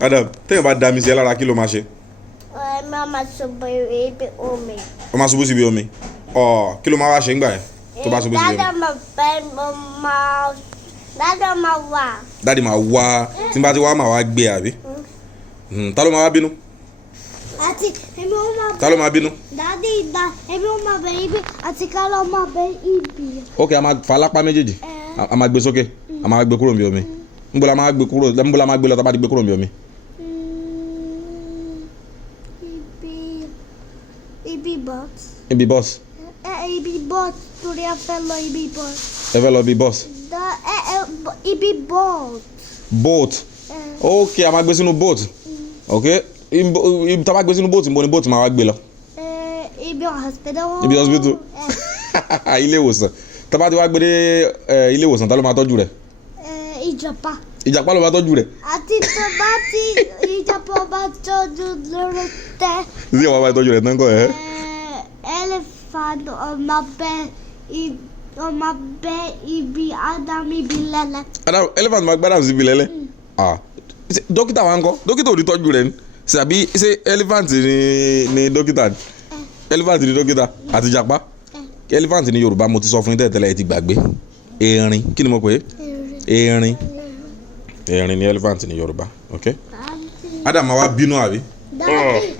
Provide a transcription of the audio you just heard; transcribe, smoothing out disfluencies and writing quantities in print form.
Adam, téèyàn bá da mi sí ẹ lára kí ló máa ṣe? Máa ṣubú ibi omi. Ó máa ṣubú síbi omi. Kí ló máa wá ṣe ńgbà yẹn tó bá ṣubú síbi omi? Dádì máa wà. Dádì máa wá, tí n bá ti wá máa wá gbé àbí? Ta ló máa wá bínú? Àti èmi ó máa Ta ló máa bínú? Dádì èmi ó máa bẹ ibi àti ká ló máa bẹ ibi. Ok, a máa fa lápá méjèèjì. A máa gbé sókè. A máa gbé kúrò níbi omi. Níbo la máa gbé lọ tá bá ti gbé kúrò níbi omi? Ibi bọ́t. Ibi bọ́ọ̀sì. Ibi bọ́t torí a fẹ́ lọ ibi bọ́t. Ẹ fẹ́ lọ ibi bọ́ọ̀sì? Ibi bọ́t. Boat. Ok, a máa gbé sínú boat. Ok, tá bá gbé sínú boat, níbo ni boat máa wá gbé lọ? Ibi hospital. Ibi hospital. Ilé ìwòsàn. Tá bá ti wá gbé dé ilé ìwòsàn, ta ló máa tọ́jú rẹ̀? Ìjàpá. Ìjàpá ló máa tọ́jú rẹ̀. Àti tó bá ti ìjàpá bá tọ́jú lórí tẹ́. Sí ìwà bá tọ́jú rẹ̀ tán kọ́ ẹ̀. Elephant ọmọ bẹ ibi Adam ibi lẹ́lẹ́. Adam, elephant máa gbádùn síbi lẹ́lẹ́. Dókítà wa ń kọ́? Dókítà ò ní tọ́jú rẹ̀ ni. Ṣàbí ṣé elephant ni dókítà ni? Elephant ni dókítà àti ìjàpá. Elephant ni Yorùbá, mo ti sọ fún yín tẹ́lẹ̀ ẹ ti gbàgbé. Erin, kí ni mo pè é? Erin ni elephant ni Yorùbá. Ok. Adam máa wá bínú àbí? Daddy.